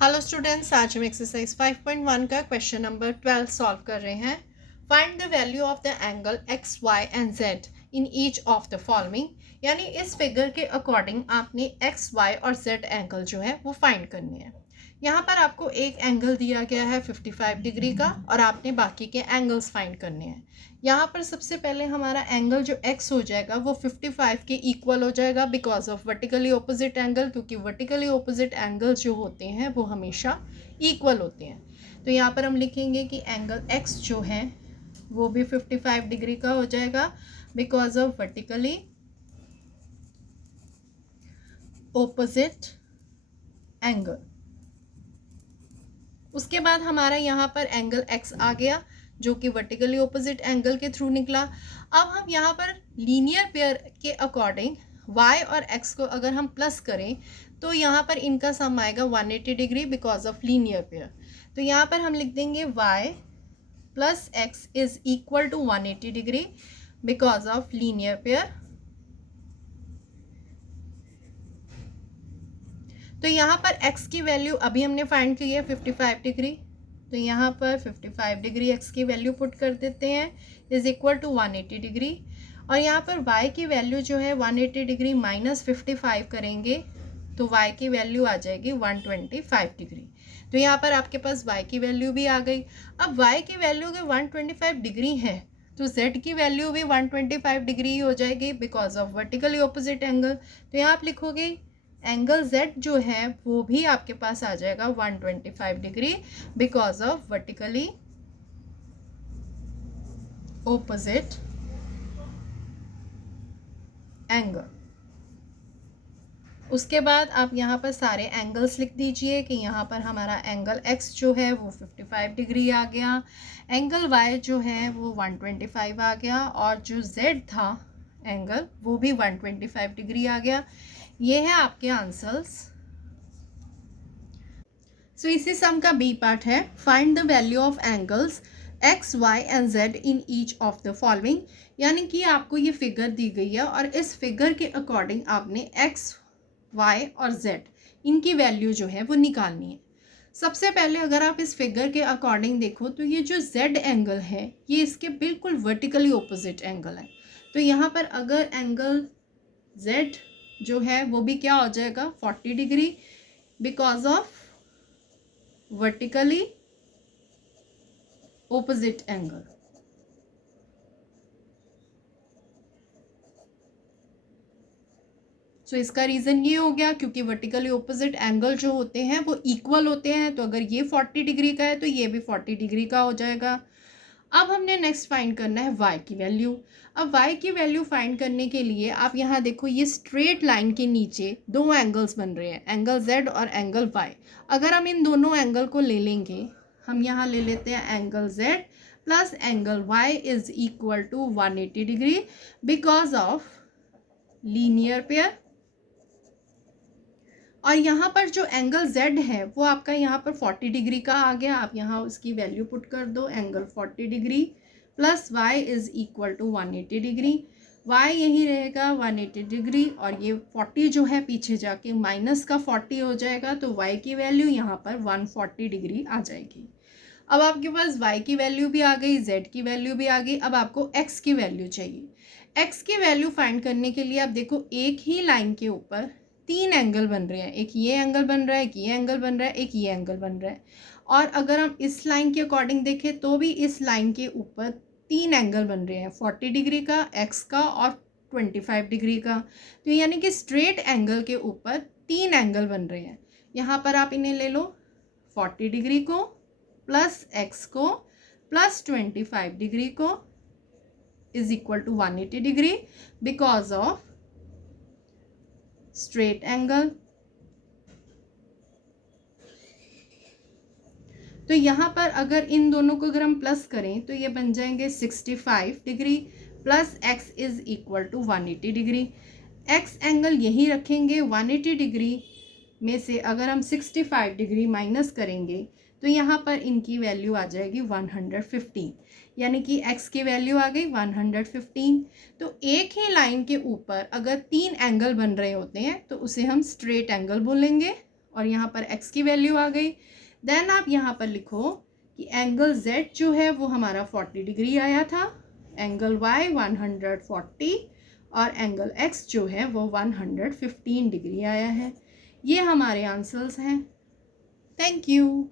Hello students, आज हम exercise 5.1 का क्वेश्चन नंबर 12 सॉल्व कर रहे हैं। Find the value of the angle X Y and Z in each of the following. यानी इस फिगर के अकॉर्डिंग आपने एक्स वाई और जेड एंगल जो है वो फाइंड करने हैं। यहाँ पर आपको एक एंगल दिया गया है 55 डिग्री का और आपने बाकी के एंगल्स फाइंड करने हैं। यहाँ पर सबसे पहले हमारा एंगल जो x हो जाएगा वो 55 के इक्वल हो जाएगा because of vertically opposite angle, क्योंकि वर्टिकली ऑपोजिट एंगल्स जो होते हैं वो हमेशा इक्वल होते हैं। तो यहाँ पर हम लिखेंगे कि एंगल x जो है वो भी 55 डिग्री का हो जाएगा because of vertically opposite angle. उसके बाद हमारा यहाँ पर एंगल x आ गया जो कि वर्टिकली ऑपोजिट एंगल के थ्रू निकला। अब हम यहाँ पर लीनियर पेयर के अकॉर्डिंग y और x को अगर हम प्लस करें तो यहाँ पर इनका सम आएगा 180 degree because of linear pair. तो यहाँ पर हम लिख देंगे y plus x is equal to 180 degree because of linear pair. तो यहाँ पर x की वैल्यू अभी हमने फाइंड की है 55 डिग्री, तो यहाँ पर 55 डिग्री x की वैल्यू पुट कर देते हैं इज इक्वल टू 180 डिग्री। और यहाँ पर y की वैल्यू जो है 180 डिग्री माइनस 55 करेंगे तो y की वैल्यू आ जाएगी 125 डिग्री। तो यहाँ पर आपके पास y की वैल्यू भी आ गई। अब y की वैल्यू अगर 125 डिग्री है तो z की वैल्यू भी 125 डिग्री हो जाएगी because of vertically opposite angle. तो यहाँ आप लिखोगे एंगल z जो है वो भी आपके पास आ जाएगा 125 degree because of vertically opposite angle. उसके बाद आप यहाँ पर सारे एंगल्स लिख दीजिए कि यहाँ पर हमारा एंगल x जो है वो 55 डिग्री आ गया, एंगल y जो है वो 125 आ गया और जो z था एंगल वो भी 125 डिग्री आ गया। ये है आपके आंसर्स। सो इसी सम का बी पार्ट है find the value of angles X Y and Z in each of the following. यानी कि आपको ये फिगर दी गई है और इस फिगर के अकॉर्डिंग आपने एक्स वाई और जेड इनकी वैल्यू जो है वो निकालनी है। सबसे पहले अगर आप इस फिगर के अकॉर्डिंग देखो तो ये जो जेड एंगल है ये इसके बिल्कुल वर्टिकली ऑपोजिट एंगल है। तो यहाँ पर अगर एंगल जेड जो है वो भी क्या हो जाएगा 40 degree because of vertically opposite angle. So इसका रीज़न ये हो गया क्योंकि वर्टिकली ऑपोजिट एंगल जो होते हैं वो इक्वल होते हैं। तो अगर ये 40 डिग्री का है तो ये भी 40 डिग्री का हो जाएगा। अब हमने नेक्स्ट फाइंड करना है y की वैल्यू। अब y की वैल्यू फाइंड करने के लिए आप यहाँ देखो ये स्ट्रेट लाइन के नीचे दो एंगल्स बन रहे हैं, एंगल z और एंगल y। अगर हम इन दोनों एंगल को ले लेंगे, हम यहाँ ले लेते हैं angle z plus angle y is equal to 180 degree because of linear pair. और यहाँ पर जो एंगल z है वो आपका यहाँ पर 40 डिग्री का आ गया। आप यहाँ उसकी वैल्यू पुट कर दो, angle 40 degree plus y is equal to 180 degree. y यही रहेगा 180 डिग्री और ये 40 जो है पीछे जाके माइनस का 40 हो जाएगा तो y की वैल्यू यहाँ पर 140 डिग्री आ जाएगी। अब आपके पास y की वैल्यू भी आ गई, z की वैल्यू भी आ गई। अब आपको x की वैल्यू चाहिए। x की वैल्यू फाइंड करने के लिए आप देखो एक ही लाइन के ऊपर तीन एंगल बन रहे हैं, एक ये एंगल बन रहा है, एक ये एंगल बन रहा है, एक ये एंगल बन रहा है। और अगर हम इस लाइन के अकॉर्डिंग देखें तो भी इस लाइन के ऊपर तीन एंगल बन रहे हैं, 40 डिग्री का, x का और 25 डिग्री का। तो यानी कि स्ट्रेट एंगल के ऊपर तीन एंगल बन रहे हैं। यहाँ पर आप इन्हें ले लो 40 डिग्री को प्लस x को प्लस 25 डिग्री को is equal to 180 degree because of straight angle. तो यहाँ पर अगर इन दोनों को अगर हम प्लस करें तो ये बन जाएंगे 65 degree plus x is equal to 180 degree. x angle यही रखेंगे, 180 डिग्री में से अगर हम 65 डिग्री माइनस करेंगे तो यहाँ पर इनकी वैल्यू आ जाएगी 115, यानी कि x की वैल्यू आ गई 115। तो एक ही लाइन के ऊपर अगर तीन एंगल बन रहे होते हैं तो उसे हम स्ट्रेट एंगल बोलेंगे और यहाँ पर x की वैल्यू आ गई। देन आप यहाँ पर लिखो कि एंगल z जो है वो हमारा 40 डिग्री आया था, एंगल y 140 और एंगल x जो है वो 115 डिग्री आया है। ये हमारे आंसर्स हैं। Thank you.